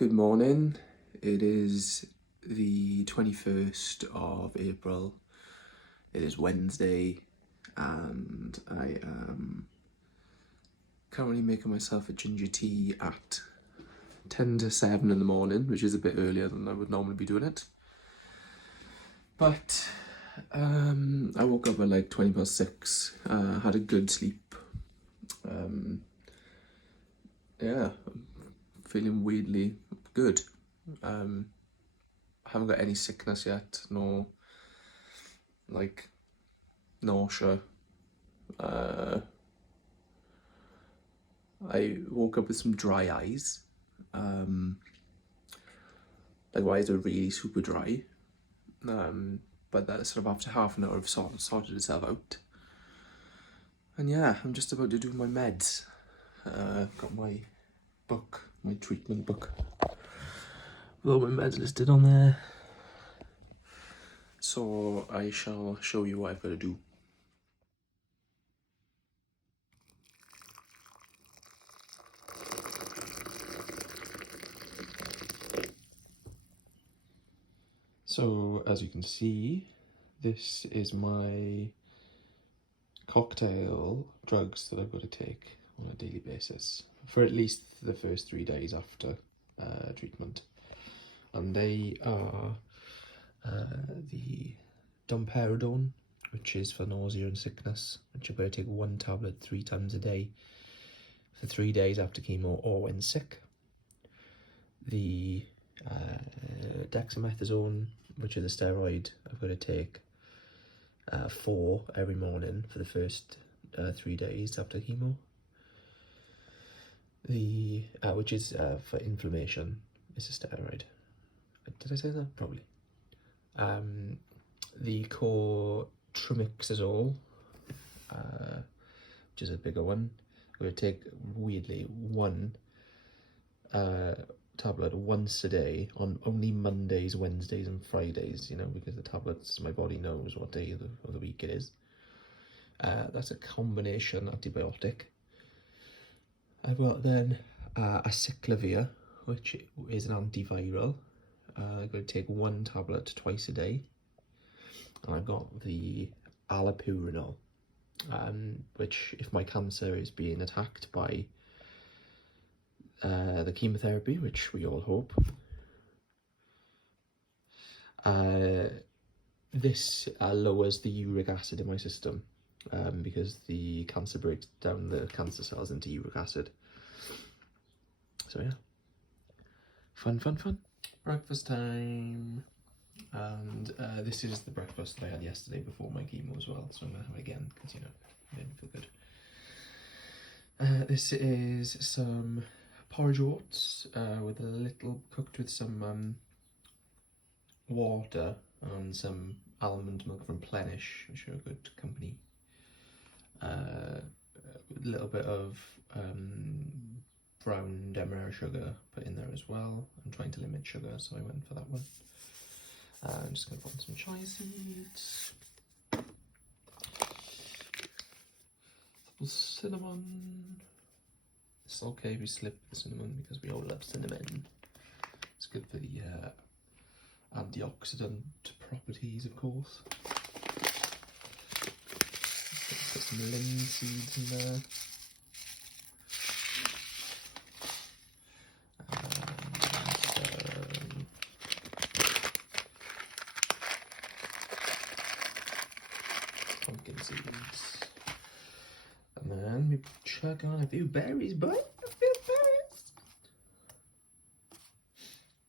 Good morning. It is the 21st of April. It is Wednesday and I am currently making myself a ginger tea at 10 to 7 in the morning, which is a bit earlier than I would normally be doing it. But I woke up at like 20 past 6, had a good sleep. Yeah, I'm feeling weirdly good. I haven't got any sickness yet, no like nausea. I woke up with some dry eyes. Like my eyes are really super dry. But that sort of after half an hour of sorted itself out. And yeah, I'm just about to do my meds. Got my book, my treatment book, with all my meds listed on there. So I shall show you what I've got to do. So as you can see, this is my cocktail drugs that I've got to take on a daily basis for at least the first 3 days after treatment. And they are the domperidone, which is for nausea and sickness, which I've got to take 1 tablet 3 times a day for 3 days after chemo or when sick. The dexamethasone, which is a steroid, I've got to take 4 every morning for the first 3 days after chemo. The which is for inflammation, it's a steroid. Did I say that? Probably. The tremixazole, which is a bigger one. I'm going to take, weirdly, 1 tablet once a day on only Mondays, Wednesdays and Fridays, you know, because the tablets, my body knows what day of the week it is. That's a combination antibiotic. I've got then acyclovir, which is an antiviral. I've got to take 1 tablet twice a day. And I've got the allopurinol, which, if my cancer is being attacked by the chemotherapy, which we all hope, this lowers the uric acid in my system, because the cancer breaks down the cancer cells into uric acid. So yeah, fun. Breakfast time. And this is the breakfast that I had yesterday before my chemo as well, so I'm going to have it again because, you know, I didn't feel good. This is some porridge oats with a little, cooked with some water and some almond milk from Plenish, which are a good company. A little bit of brown demerara sugar put in there as well. I'm trying to limit sugar, so I went for that one. I'm just going to put in some chia seeds, some cinnamon. It's okay if we slip the cinnamon because we all love cinnamon. It's good for the antioxidant properties, of course. Put some linseeds in there. Pumpkin seeds, and then we chuck on a few berries, boy.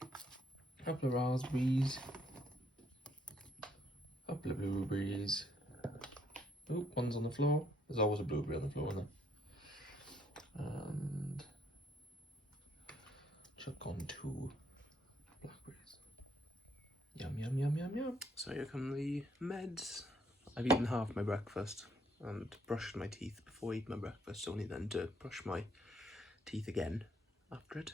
A couple of raspberries, a couple of blueberries. Oh, one's on the floor. There's always a blueberry on the floor, isn't there? And chuck on 2 blackberries. Yum. So here come the meds. I've eaten half my breakfast and brushed my teeth before I eat my breakfast, only then to brush my teeth again after it.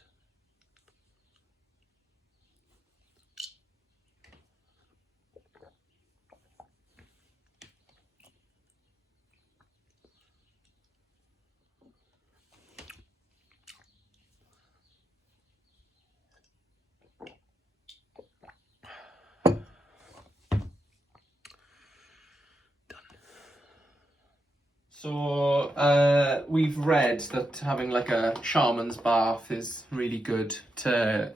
So we've read that having like a shaman's bath is really good to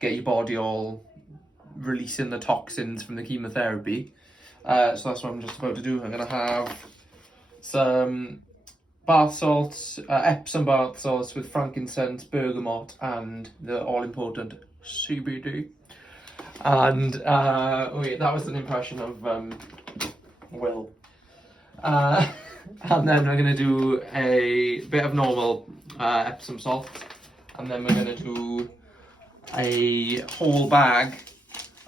get your body all releasing the toxins from the chemotherapy. So that's what I'm just about to do. I'm going to have some bath salts, Epsom bath salts with frankincense, bergamot, and the all-important CBD. And wait, that was an impression of Will. And then we're going to do a bit of normal Epsom salt, and then we're going to do a whole bag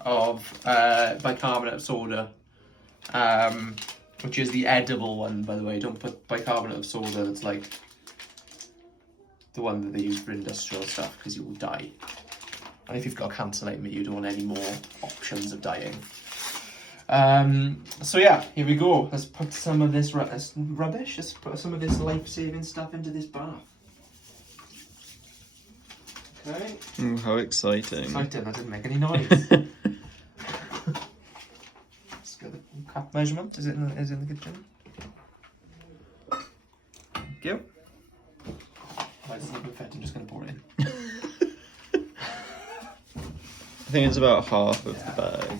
of bicarbonate of soda, which is the edible one, by the way. Don't put bicarbonate of soda that's like the one that they use for industrial stuff, because you will die. And if you've got cancer like me, you don't want any more options of dying. So yeah, here we go. Let's put some of this rubbish, let's put some of this life-saving stuff into this bath. Okay. Ooh, how exciting. Exciting, that didn't make any noise. Let's get the cup measurement. Is it in the kitchen? Thank you. Why does it not fit? I'm just going to pour it in. I think it's about half of the bag.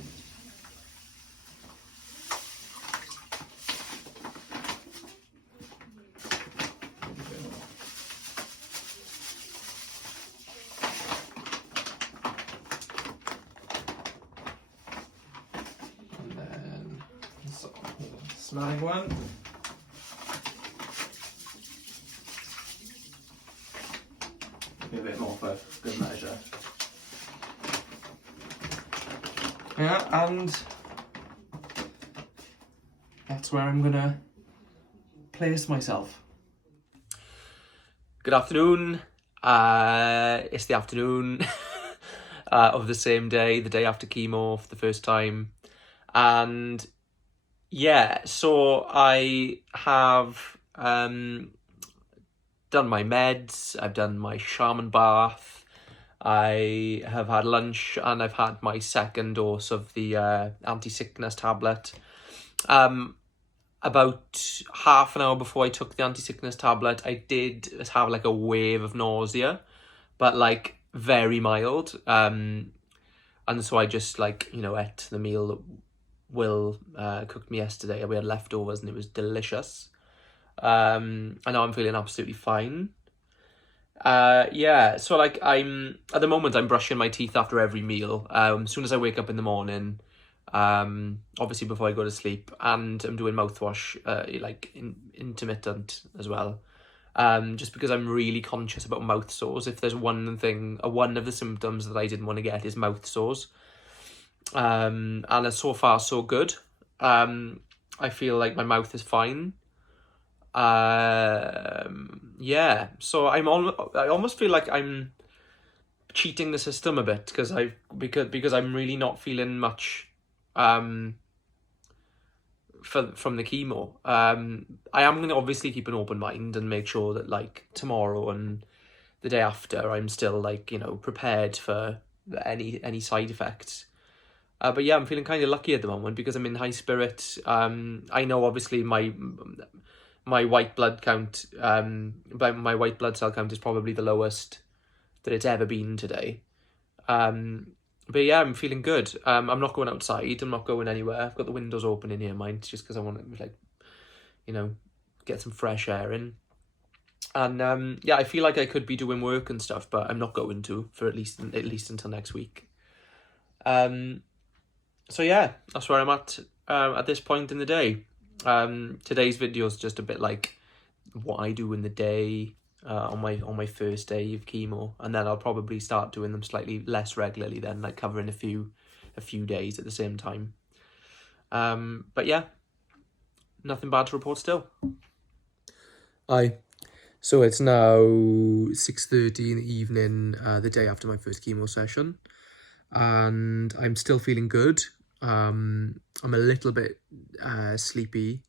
Smelling one. Maybe a bit more for good measure. Yeah, and that's where I'm gonna place myself. Good afternoon. It's the afternoon of the same day, the day after chemo for the first time. And yeah, so I have done my meds, I've done my shaman bath, I have had lunch, and I've had my second dose of the anti-sickness tablet. About half an hour before I took the anti-sickness tablet, I did have like a wave of nausea, but like very mild. And so I just like, ate the meal that Will cooked me yesterday. We had leftovers and it was delicious. And now I'm feeling absolutely fine. Yeah, so like at the moment I'm brushing my teeth after every meal. As soon as I wake up in the morning, obviously before I go to sleep, and I'm doing mouthwash, intermittent as well. Just because I'm really conscious about mouth sores. If there's one of the symptoms that I didn't want to get is mouth sores. And so far so good. I feel like my mouth is fine. Yeah, so I almost feel like I'm cheating the system a bit because I'm really not feeling much from the chemo. I am going to obviously keep an open mind and make sure that like tomorrow and the day after I'm still like prepared for any side effects. But yeah, I'm feeling kind of lucky at the moment because I'm in high spirits. I know obviously my white blood count, my white blood cell count is probably the lowest that it's ever been today. But yeah, I'm feeling good. I'm not going outside. I'm not going anywhere. I've got the windows open in here, mind, just because I want to get some fresh air in. And yeah, I feel like I could be doing work and stuff, but I'm not going to for at least until next week. So yeah, that's where I'm at this point in the day. Today's video is just a bit like what I do in the day on my first day of chemo, and then I'll probably start doing them slightly less regularly then, like covering a few days at the same time. But yeah, nothing bad to report still. So it's now 6:30 in the evening, the day after my first chemo session, and I'm still feeling good. I'm a little bit sleepy,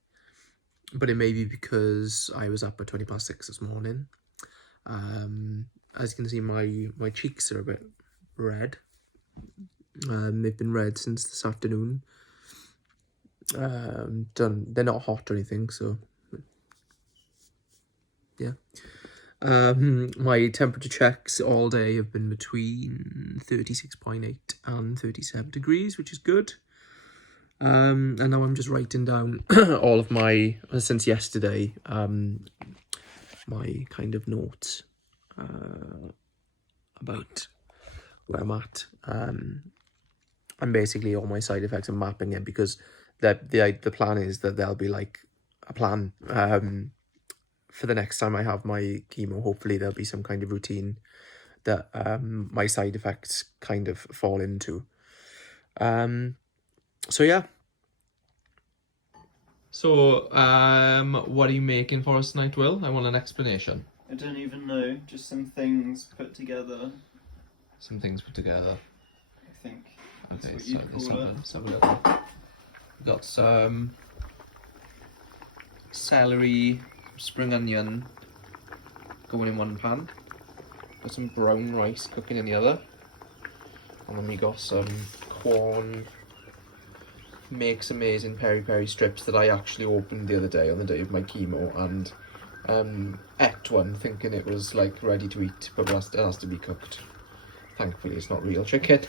but it may be because I was up at 6:20 this morning. As you can see, my cheeks are a bit red. They've been red since this afternoon. They're not hot or anything, so yeah. My temperature checks all day have been between 36.8 and 37 degrees, which is good. And now I'm just writing down all of my, since yesterday, my kind of notes about where I'm at. And basically all my side effects and mapping it, because the plan is that there'll be like a plan for the next time I have my chemo. Hopefully there'll be some kind of routine that my side effects kind of fall into. So yeah. So what are you making for us tonight, Will? I want an explanation. I don't even know. Just some things put together. Some things put together. I think. Okay, That's what so you'd call it. let's have a look. We've got some celery, spring onion going in one pan. Got some brown rice cooking in the other. And then we got some corn makes amazing peri-peri strips that I actually opened the other day on the day of my chemo, and ate one thinking it was like ready to eat, but it has to be cooked. Thankfully it's not real chicken.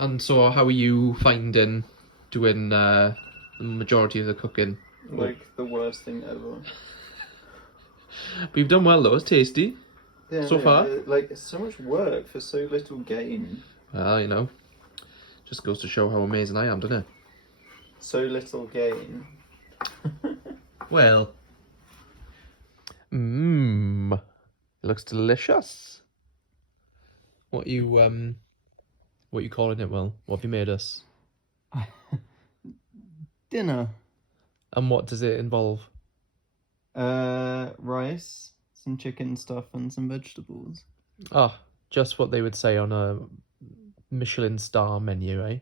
And so how are you finding doing the majority of the cooking? Like the worst thing ever. But you've done well though, it's tasty. Yeah, So far? Like, it's so much work for so little gain. Well, you know, just goes to show how amazing I am, doesn't it? So little gain. Well. Mmm. It looks delicious. What you calling it, Will? What have you made us? Dinner. And what does it involve? Rice, some chicken stuff and some vegetables. Ah, just what they would say on a Michelin star menu, eh?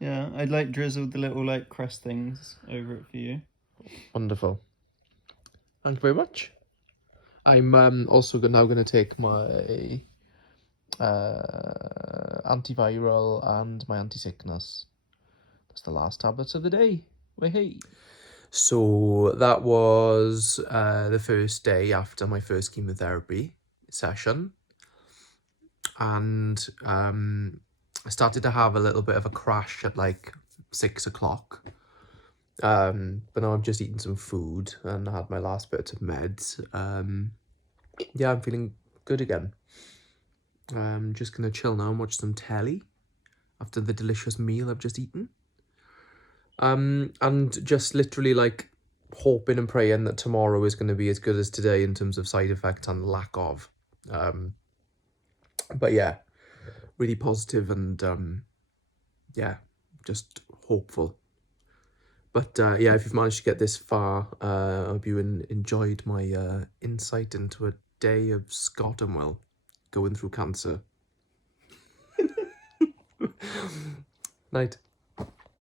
Yeah, I'd like drizzled the little like crust things over it for you. Wonderful. Thank you very much. I'm also now going to take my antiviral and my anti-sickness. That's the last tablets of the day. Hey. So that was the first day after my first chemotherapy session, and I started to have a little bit of a crash at like 6 o'clock. But now I've just eaten some food and had my last bit of meds. Yeah, I'm feeling good again. I'm just gonna chill now and watch some telly after the delicious meal I've just eaten. And just literally like hoping and praying that tomorrow is going to be as good as today in terms of side effects and lack of. But yeah, really positive and yeah, just hopeful. But yeah, if you've managed to get this far, I hope you enjoyed my insight into a day of Scott and Will going through cancer. Night.